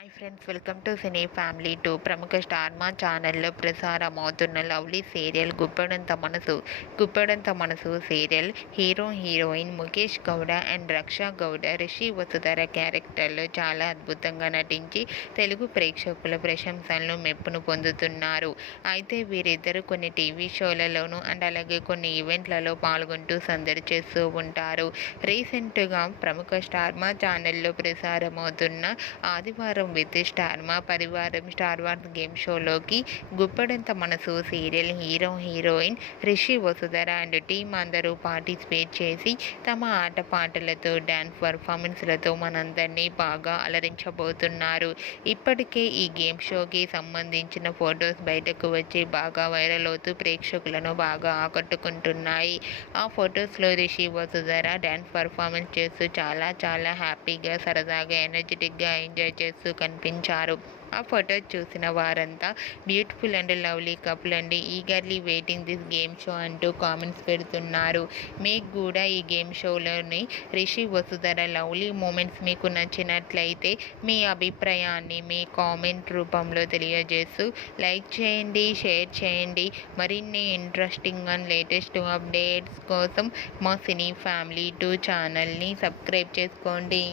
Hi friends, welcome to cine family two. ప్రముఖ star Maa ఛానల్లో ప్రసారం అవుతున్న lovely serial Guppedantha Manasu serial heroine Mukesh Gowda and Raksha Gowda, Rishi Vasudhara క్యారెక్టర్లో చాలా అద్భుతంగా నటించి తెలుగు ప్రేక్షకుల ప్రశంసలను మెప్పును పొందుతున్నారు. అయితే వీరిద్దరూ కొన్ని టీవీ షోలలోనూ అండ్ అలాగే కొన్ని ఈవెంట్లలో పాల్గొంటూ సందడి చేస్తూ ఉంటారు. రీసెంట్గా ప్రముఖ స్టార్ మా ఛానల్లో ప్రసారం అవుతున్న ఆదివారం విత్ స్టార్ మా పరివారం star wars game షోలోకి Guppedantha Manasu serial heroine Rishi Vasudhara and team అందరూ పార్టిసిపేట్ చేసి తమ ఆటపాటలతో డ్యాన్స్ పర్ఫార్మెన్స్లతో మనందరినీ బాగా అలరించబోతున్నారు. ఇప్పటికే ఈ గేమ్ షోకి సంబంధించిన ఫొటోస్ బయటకు వచ్చి బాగా వైరల్ అవుతూ ప్రేక్షకులను బాగా ఆకట్టుకుంటున్నాయి. ఆ ఫొటోస్లో రిషి వసుధర డ్యాన్స్ పర్ఫార్మెన్స్ చేస్తూ చాలా హ్యాపీగా, సరదాగా, ఎనర్జెటిక్గా ఎంజాయ్ చేస్తూ కనిపించారు. ఆ ఫోటో చూసిన వారంతా బ్యూటిఫుల్ అండ్ లవ్లీ కపుల్ అండి, eagerly waiting this game show అంటూ కామెంట్స్ పెడుతున్నారు. మీకు కూడా ఈ గేమ్ షోలోని రిషి వసుధర లవ్లీ మూమెంట్స్ మీకు నచ్చినట్లయితే మీ అభిప్రాయాన్ని మీ కామెంట్ రూపంలో తెలియజేస్తూ లైక్ చేయండి, షేర్ చేయండి. మరిన్ని ఇంట్రెస్టింగ్ అండ్ లేటెస్ట్ అప్డేట్స్ కోసం మా సినీ ఫ్యామిలీ 2 ఛానల్ని సబ్స్క్రైబ్ చేసుకోండి.